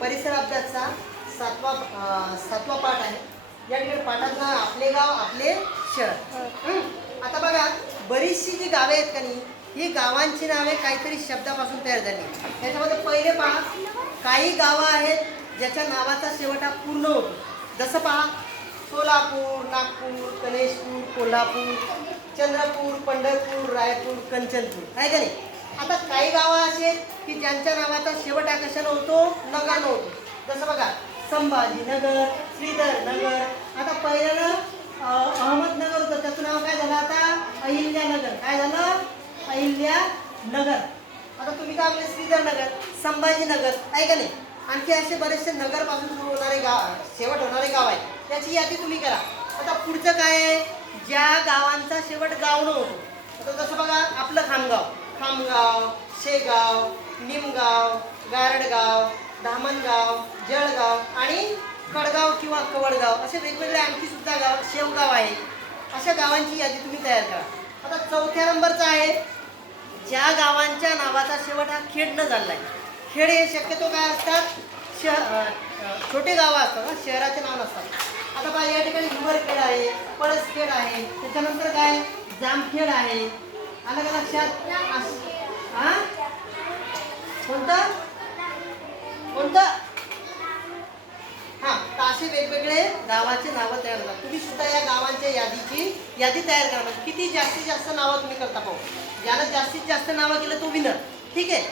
परिसर अभ्यासचा सातवा सातवा पाठ आहे. या ठिकाणी पाठात ना आपले गाव आपले शहर. हं? आता बघा बरीचशी जी गावे आहेत का नाही ही गावांची नावे काहीतरी शब्दापासून तयार झाली. त्याच्यामध्ये पहिले पहा काही गावं आहेत ज्याच्या नावाचा शेवट हा पूर्ण होतो. जसं पहा सोलापूर नागपूर गणेशपूर कोल्हापूर चंद्रपूर पंढरपूर रायपूर कंचनपूर. आहे का नाही? आता काही गावं अशी आहेत की ज्यांच्या नावाचा शेवट आकर्षण होतो नगर होतो जसं बघा संभाजीनगर श्रीधरनगर. आता पहिल्यानं अहमदनगर होतं. त्याचं नाव काय झालं आता? अहिल्यानगर. काय झालं? अहिल्यानगर. आता तुम्ही काय म्हणले श्रीधरनगर? संभाजीनगर. आहे का नाही? आणखी असे बरेचसे नगरपासून सुरू होणारे गाव शेवट होणारे गाव आहे त्याची यादी तुम्ही करा. आता पुढचं काय आहे? ज्या गावांचा शेवट गावणं होतो आता जसं बघा आपलं खामगाव. खामगाव शेगाव निमगाव गारडगाव धामणगाव जळगाव आणि कडगाव किंवा कवडगाव असे वेगवेगळे आणखी सुद्धा गाव शेवगाव आहे. अशा गावांची यादी तुम्ही तयार करा. आता चौथ्या नंबरचा आहे. ज्या गावांच्या नावाचा शेवट हा खेड न झाला आहे खेड हे शक्यतो काय असतात? शह छोटे गावं असतात ना शहराचे नाव नसतात. आता पहा या ठिकाणी हिवरखेड आहे पळसखेड आहे. त्याच्यानंतर काय? जामखेड आहे. आलं का लक्षात? हा? कोणतं? कोणतं? हा तर असे वेगवेगळे गावाचे नावं तयार होतात. तुम्ही सुद्धा या गावांच्या यादीची यादी तयार करा. म्हणजे किती जास्तीत जास्त नावं तुम्ही करता पाहू. ज्याला जास्तीत जास्त नावं केलं तो विनर ठीक आहे?